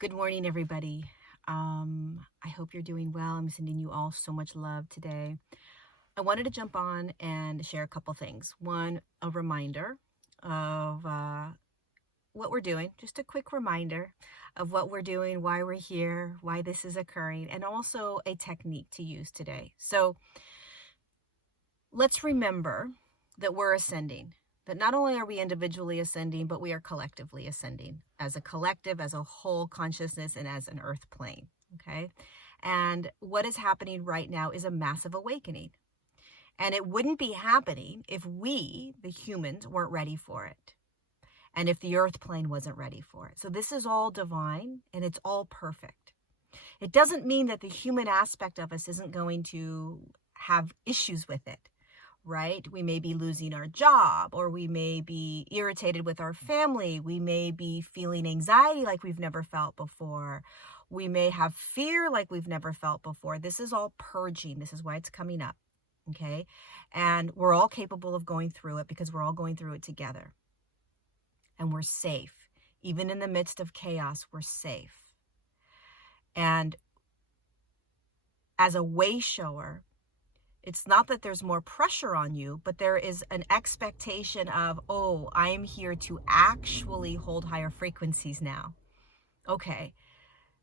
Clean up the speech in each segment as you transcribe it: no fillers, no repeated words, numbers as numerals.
Good morning, everybody. I hope you're doing well. I'm sending you all so much love today. I wanted to jump on and share a couple things. One, a reminder of what we're doing, just a quick reminder of what we're doing, why we're here, why this is occurring, and also a technique to use today. So let's remember that we're ascending. That not only are we individually ascending, but we are collectively ascending as a collective, as a whole consciousness, and as an earth plane. Okay. And what is happening right now is a massive awakening. And it wouldn't be happening if we, the humans, weren't ready for it. And if the earth plane wasn't ready for it. So this is all divine and it's all perfect. It doesn't mean that the human aspect of us isn't going to have issues with it. Right? We may be losing our job, or we may be irritated with our family. We may be feeling anxiety like we've never felt before. We may have fear like we've never felt before. This is all purging. This is why it's coming up. Okay. And we're all capable of going through it because we're all going through it together. And we're safe. Even in the midst of chaos, we're safe. And as a way shower, it's not that there's more pressure on you, but there is an expectation of, oh, I am here to actually hold higher frequencies now. Okay,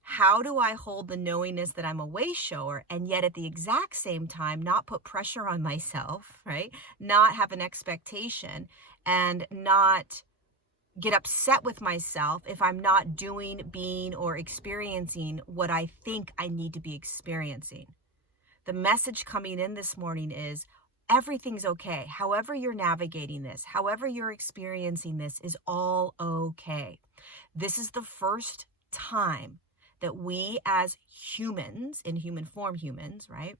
how do I hold the knowingness that I'm a way shower and yet at the exact same time not put pressure on myself, right? Not have an expectation and not get upset with myself if I'm not doing, being, or experiencing what I think I need to be experiencing. The message coming in this morning is everything's okay. However you're navigating this, however you're experiencing this is all okay. This is the first time that we as humans, in human form humans, right,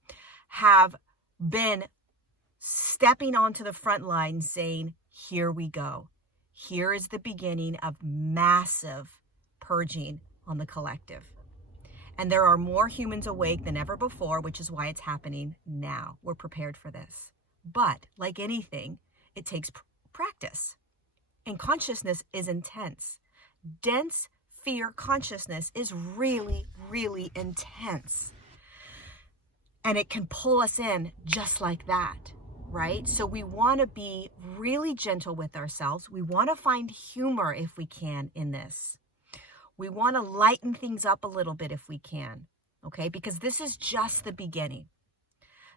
have been stepping onto the front line saying, here we go. Here is the beginning of massive purging on the collective. And there are more humans awake than ever before, which is why it's happening now. We're prepared for this. But like anything, it takes practice. And consciousness is intense. Dense fear consciousness is really, really intense. And it can pull us in just like that, right? So we want to be really gentle with ourselves. We want to find humor if we can in this. We want to lighten things up a little bit if we can, okay? Because this is just the beginning.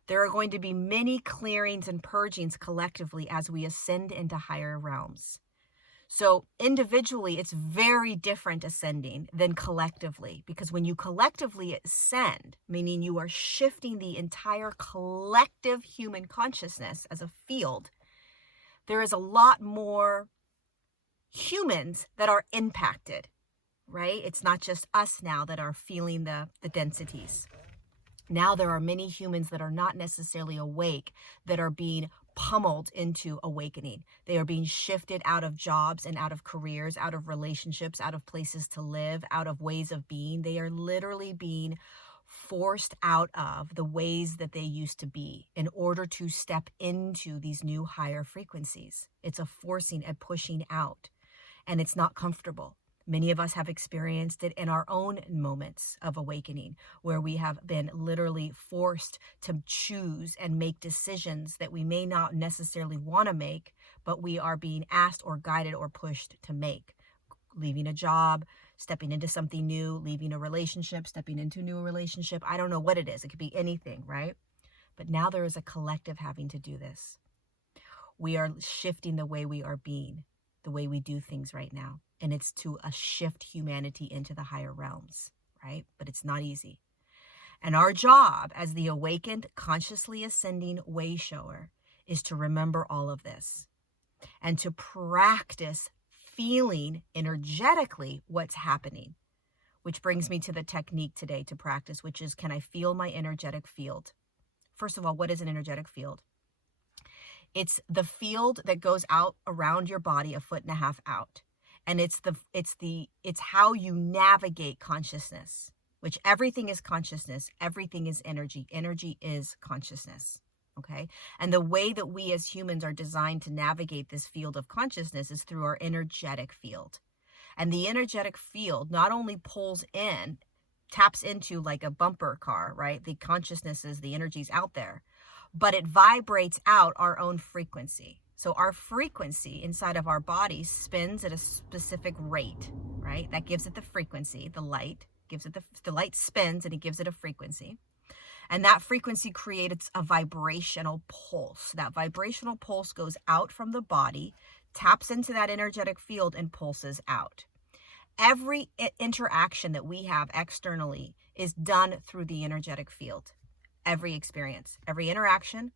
There are going to be many clearings and purgings collectively as we ascend into higher realms. So individually, it's very different ascending than collectively, because when you collectively ascend, meaning you are shifting the entire collective human consciousness as a field, there is a lot more humans that are impacted. Right? It's not just us now that are feeling the densities. Now there are many humans that are not necessarily awake that are being pummeled into awakening. They are being shifted out of jobs and out of careers, out of relationships, out of places to live, out of ways of being. They are literally being forced out of the ways that they used to be in order to step into these new higher frequencies. It's a forcing, a pushing out, and it's not comfortable. Many of us have experienced it in our own moments of awakening, where we have been literally forced to choose and make decisions that we may not necessarily want to make, but we are being asked or guided or pushed to make. Leaving a job, stepping into something new, leaving a relationship, stepping into a new relationship. I don't know what it is. It could be anything, right? But now there is a collective having to do this. We are shifting the way we are being, the way we do things right now. And it's to shift humanity into the higher realms, right? But it's not easy. And our job as the awakened, consciously ascending way shower is to remember all of this and to practice feeling energetically what's happening, which brings me to the technique today to practice, which is, can I feel my energetic field? First of all, what is an energetic field? It's the field that goes out around your body 1.5 feet out. And it's how you navigate consciousness, which everything is consciousness. Everything is energy. Energy is consciousness. Okay. And the way that we as humans are designed to navigate this field of consciousness is through our energetic field. And the energetic field not only pulls in, taps into like a bumper car, right? The consciousnesses, the energy's out there, but it vibrates out our own frequency. So our frequency inside of our body spins at a specific rate, right? That gives it the frequency. The light gives it the light spins and it gives it a frequency. And that frequency creates a vibrational pulse. That vibrational pulse goes out from the body, taps into that energetic field, and pulses out. Every interaction that we have externally is done through the energetic field. Every experience, every interaction,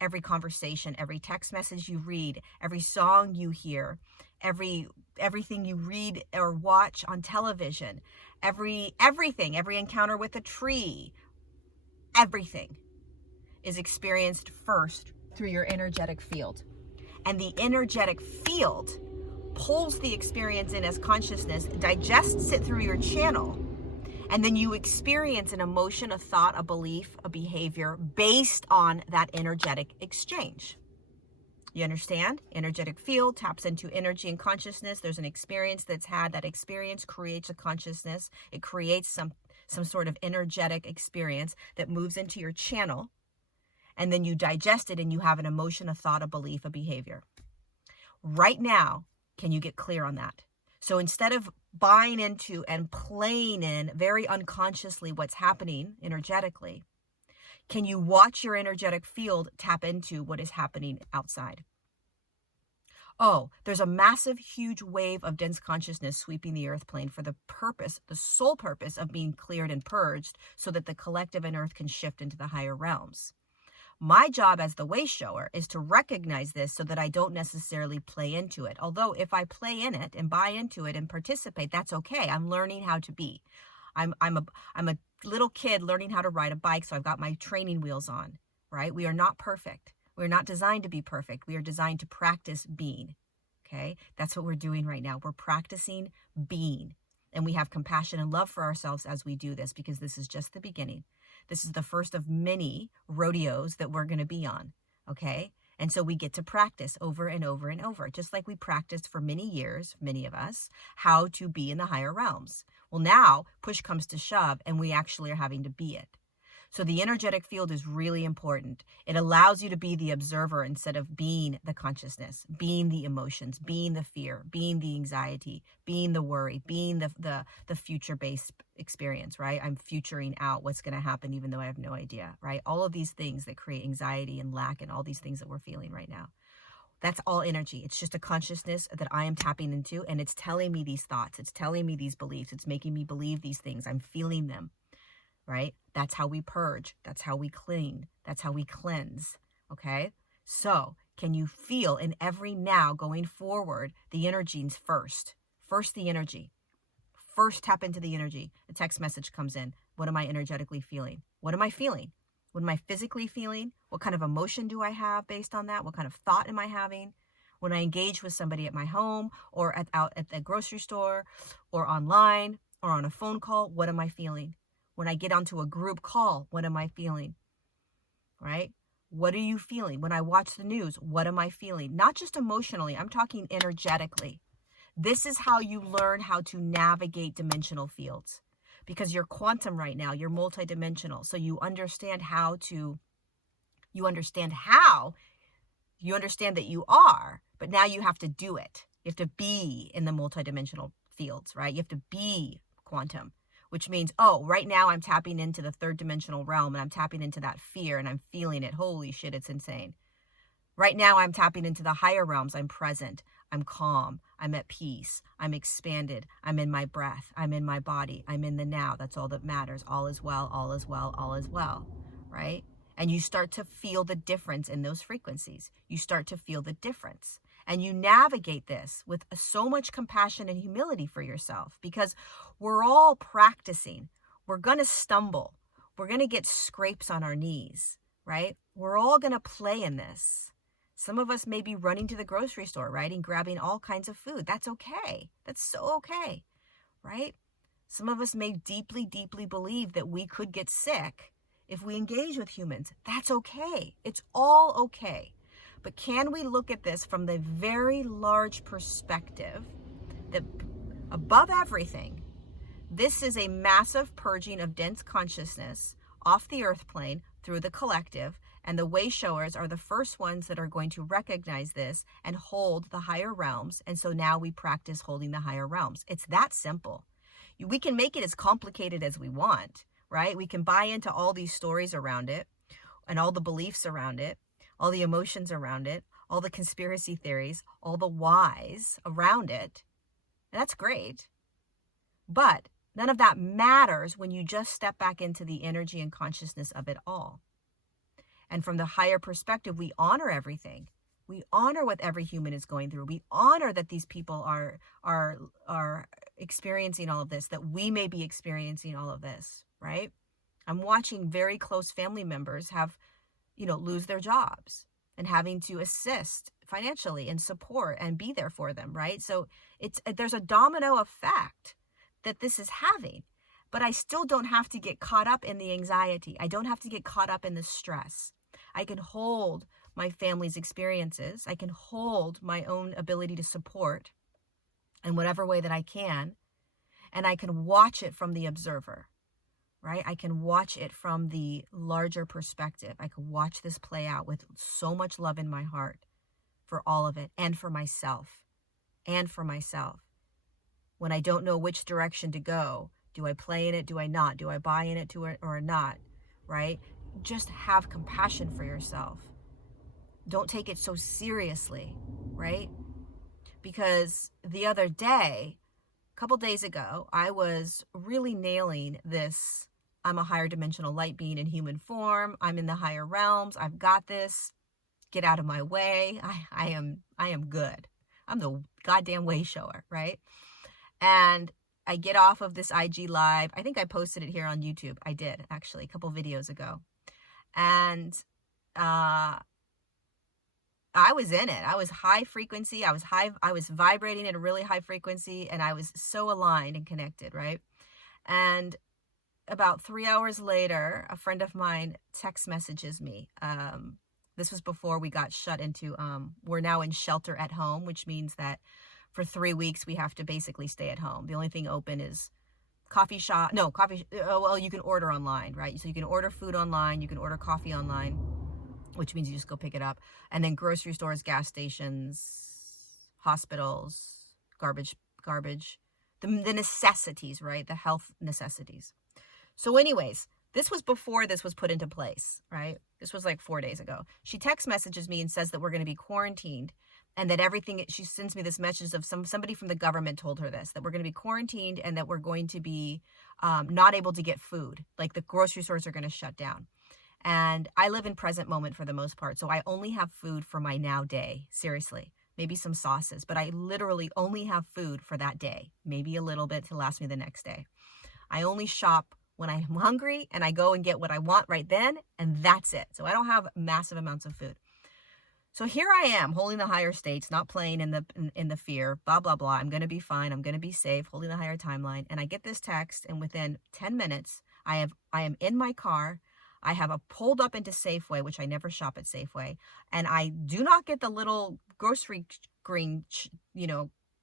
every conversation, every text message you read, every song you hear, everything you read or watch on television, everything, every encounter with a tree, everything is experienced first through your energetic field. And the energetic field pulls the experience in as consciousness, digests it through your channel, and then you experience an emotion, a thought, a belief, a behavior based on that energetic exchange. You understand? Energetic field taps into energy and consciousness. There's an experience that's had. That experience creates a consciousness. It creates some sort of energetic experience that moves into your channel. And then you digest it and you have an emotion, a thought, a belief, a behavior. Right now, can you get clear on that? So instead of buying into and playing in very unconsciously what's happening energetically, can you watch your energetic field tap into what is happening outside? Oh, there's a massive, huge wave of dense consciousness sweeping the earth plane for the purpose, the sole purpose of being cleared and purged so that the collective and earth can shift into the higher realms. My job as the way shower is to recognize this so that I don't necessarily play into it. Although if I play in it and buy into it and participate, that's okay. I'm learning how to be. I'm a little kid learning how to ride a bike, so I've got my training wheels on, right? We are not perfect. We're not designed to be perfect. We are designed to practice being, okay? That's what we're doing right now. We're practicing being. And we have compassion and love for ourselves as we do this, because this is just the beginning. This is the first of many rodeos that we're going to be on, okay? And so we get to practice over and over and over, just like we practiced for many years, many of us, how to be in the higher realms. Well, now push comes to shove and we actually are having to be it. So the energetic field is really important. It allows you to be the observer instead of being the consciousness, being the emotions, being the fear, being the anxiety, being the worry, being the future-based experience, right? I'm futuring out what's going to happen even though I have no idea, right? All of these things that create anxiety and lack and all these things that we're feeling right now. That's all energy. It's just a consciousness that I am tapping into, and it's telling me these thoughts. It's telling me these beliefs. It's making me believe these things. I'm feeling them. Right? That's how we purge. That's how we clean. That's how we cleanse. Okay? So, can you feel in every now going forward the energies first? First the energy. First tap into the energy. A text message comes in. What am I energetically feeling? What am I feeling? What am I physically feeling? What kind of emotion do I have based on that? What kind of thought am I having? When I engage with somebody at my home or out at the grocery store or online or on a phone call, what am I feeling? When I get onto a group call, what am I feeling? Right? What are you feeling? When I watch the news, what am I feeling? Not just emotionally, I'm talking energetically. This is how you learn how to navigate dimensional fields. Because you're quantum right now, you're multidimensional. So you understand you understand that you are, but now you have to do it. You have to be in the multidimensional fields, right? You have to be quantum. Which means, oh, right now I'm tapping into the third dimensional realm and I'm tapping into that fear and I'm feeling it. Holy shit, it's insane. Right now I'm tapping into the higher realms. I'm present. I'm calm. I'm at peace. I'm expanded. I'm in my breath. I'm in my body. I'm in the now. That's all that matters. All is well, all is well, all is well, right? And you start to feel the difference in those frequencies. You start to feel the difference. And you navigate this with so much compassion and humility for yourself, because we're all practicing. We're going to stumble. We're going to get scrapes on our knees, right? We're all going to play in this. Some of us may be running to the grocery store, right? And grabbing all kinds of food. That's okay. That's so okay, right? Some of us may deeply, deeply believe that we could get sick if we engage with humans. That's okay. It's all okay. But can we look at this from the very large perspective that above everything. This is a massive purging of dense consciousness off the earth plane through the collective, and the way showers are the first ones that are going to recognize this and hold the higher realms. And so now we practice holding the higher realms. It's that simple. We can make it as complicated as we want, right? We can buy into all these stories around it and all the beliefs around it, all the emotions around it, all the conspiracy theories, all the whys around it. And that's great. But none of that matters when you just step back into the energy and consciousness of it all. And from the higher perspective, we honor everything. We honor what every human is going through. We honor that these people are experiencing all of this, that we may be experiencing all of this, right? I'm watching very close family members have, lose their jobs and having to assist financially and support and be there for them, right? So there's a domino effect that this is having, but I still don't have to get caught up in the anxiety. I don't have to get caught up in the stress. I can hold my family's experiences. I can hold my own ability to support in whatever way that I can, and I can watch it from the observer, right? I can watch it from the larger perspective. I can watch this play out with so much love in my heart for all of it, and for myself, When I don't know which direction to go, do I play in it? Do I not? Do I buy in it or not? Right? Just have compassion for yourself. Don't take it so seriously, right? Because the other day, a couple days ago, I was really nailing this. I'm a higher dimensional light being in human form. I'm in the higher realms. I've got this. Get out of my way. I am good. I'm the goddamn way shower, right? And I get off of this IG live. I think I posted it here on YouTube. I did, actually, a couple videos ago. And I was in it. I was high frequency. I was vibrating at a really high frequency, and I was so aligned and connected, right? And about 3 hours later, a friend of mine text messages me. This was before we got shut into, we're now in shelter at home, which means that for 3 weeks, we have to basically stay at home. The only thing open is you can order online, right? So you can order food online, you can order coffee online, which means you just go pick it up. And then grocery stores, gas stations, hospitals, garbage, the necessities, right? The health necessities. So anyways, this was before this was put into place, right? This was like 4 days ago. She text messages me and says that we're going to be quarantined, and that she sends me this message of somebody from the government told her this, that we're going to be quarantined and that we're going to be not able to get food. Like the grocery stores are going to shut down. And I live in present moment for the most part. So I only have food for my now day. Seriously, maybe some sauces, but I literally only have food for that day. Maybe a little bit to last me the next day. I only shop when I'm hungry, and I go and get what I want right then, and that's it. So I don't have massive amounts of food. So here I am holding the higher states, not playing in the fear, blah, blah, blah. I'm going to be fine. I'm going to be safe, holding the higher timeline. And I get this text, and within 10 minutes, I am in my car. I have pulled up into Safeway, which I never shop at Safeway. And I do not get the little grocery green,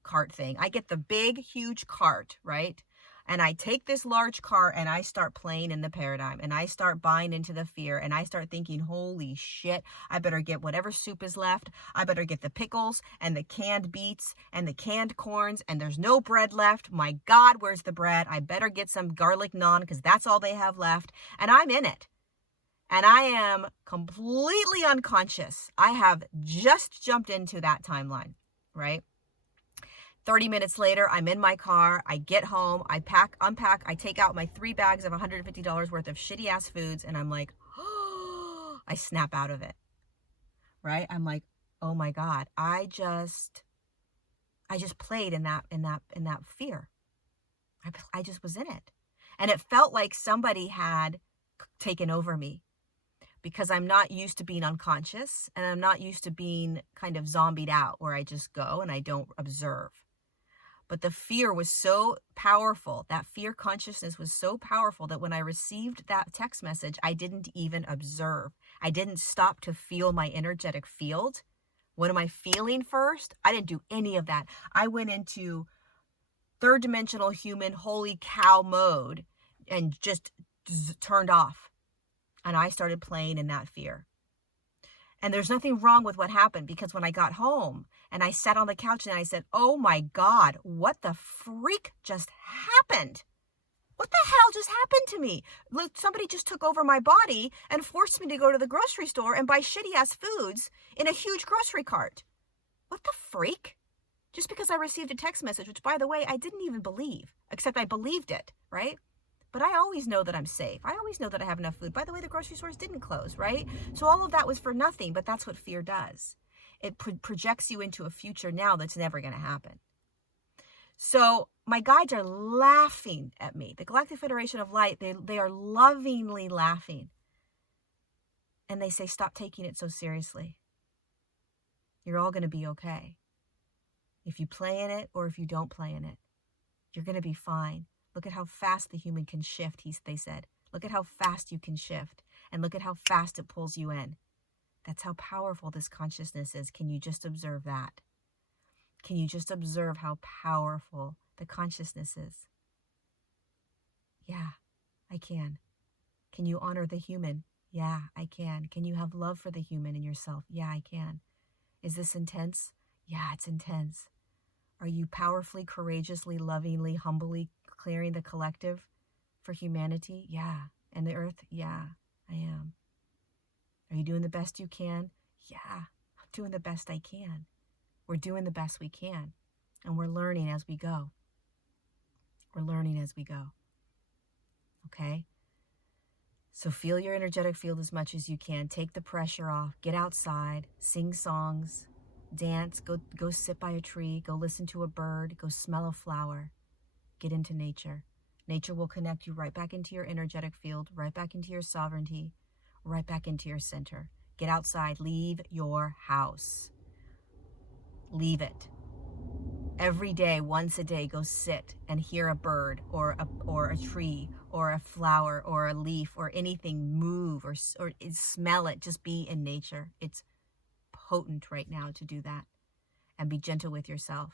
cart thing. I get the big, huge cart, right? And I take this large cart and I start playing in the paradigm, and I start buying into the fear, and I start thinking, holy shit, I better get whatever soup is left. I better get the pickles and the canned beets and the canned corns, and there's no bread left. My God, where's the bread? I better get some garlic naan because that's all they have left. And I'm in it. And I am completely unconscious. I have just jumped into that timeline, right? 30 minutes later, I'm in my car. I get home. I unpack. I take out my 3 bags of $150 worth of shitty ass foods. And I'm like, oh, I snap out of it, right? I'm like, oh my God, I just played in that fear. I just was in it. And it felt like somebody had taken over me, because I'm not used to being unconscious, and I'm not used to being kind of zombied out where I just go and I don't observe. But the fear was so powerful, that fear consciousness was so powerful, that when I received that text message, I didn't even observe. I didn't stop to feel my energetic field. What am I feeling first? I didn't do any of that. I went into third dimensional human holy cow mode and just turned off. And I started playing in that fear. And there's nothing wrong with what happened, because when I got home and I sat on the couch and I said, oh my God, what the freak just happened? What the hell just happened to me? Look, somebody just took over my body and forced me to go to the grocery store and buy shitty ass foods in a huge grocery cart. What the freak? Just because I received a text message, which by the way, I didn't even believe, except I believed it, right? But I always know that I'm safe. I always know that I have enough food. By the way, the grocery stores didn't close, right? So all of that was for nothing, but that's what fear does. It projects you into a future now that's never going to happen. So my guides are laughing at me. The Galactic Federation of Light, they are lovingly laughing. And they say, stop taking it so seriously. You're all going to be okay. If you play in it or if you don't play in it, you're going to be fine. Look at how fast the human can shift, they said. Look at how fast you can shift. And look at how fast it pulls you in. That's how powerful this consciousness is. Can you just observe that? Can you just observe how powerful the consciousness is? Yeah, I can. Can you honor the human? Yeah, I can. Can you have love for the human in yourself? Yeah, I can. Is this intense? Yeah, it's intense. Are you powerfully, courageously, lovingly, humbly clearing the collective for humanity? Yeah. And the earth? Yeah, I am. Are you doing the best you can? Yeah, I'm doing the best I can. We're doing the best we can. And we're learning as we go. We're learning as we go. Okay? So feel your energetic field as much as you can. Take the pressure off. Get outside. Sing songs. Dance. Go sit by a tree. Go listen to a bird. Go smell a flower. Get into nature. Nature will connect you right back into your energetic field, right back into your sovereignty, right back into your center. Get outside. Leave your house. Leave it. Every day, once a day, go sit and hear a bird or a tree or a flower or a leaf or anything move or smell it. Just be in nature. It's potent right now to do that. And be gentle with yourself.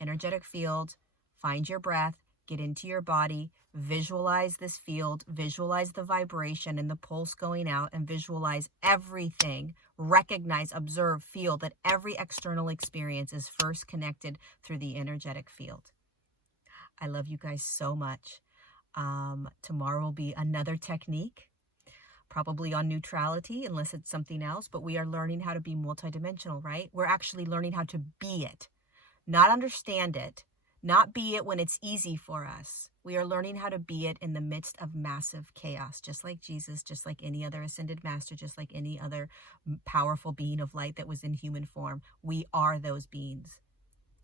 Energetic field, find your breath, get into your body, visualize this field, visualize the vibration and the pulse going out, and visualize everything. Recognize, observe, feel that every external experience is first connected through the energetic field. I love you guys so much. Tomorrow will be another technique, probably on neutrality, unless it's something else, but we are learning how to be multidimensional, right? We're actually learning how to be it, not understand it, not be it when it's easy for us. We are learning how to be it in the midst of massive chaos, just like Jesus, just like any other ascended master, just like any other powerful being of light that was in human form. We are those beings.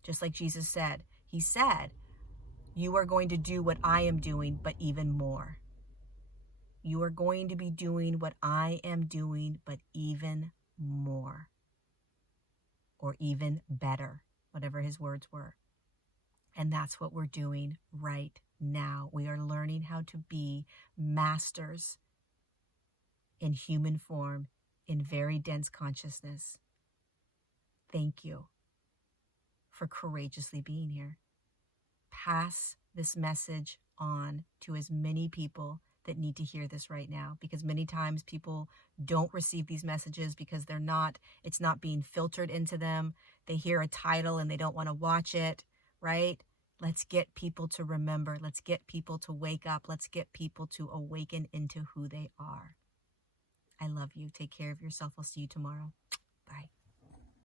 Just like Jesus said, he said, you are going to do what I am doing, but even more. You are going to be doing what I am doing, but even more. Or even better, whatever his words were. And that's what we're doing right now. We are learning how to be masters in human form, in very dense consciousness. Thank you for courageously being here. Pass this message on to as many people that need to hear this right now, because many times people don't receive these messages because it's not being filtered into them. They hear a title and they don't want to watch it, right? Let's get people to remember. Let's get people to wake up. Let's get people to awaken into who they are. I love you. Take care of yourself. I'll see you tomorrow. Bye.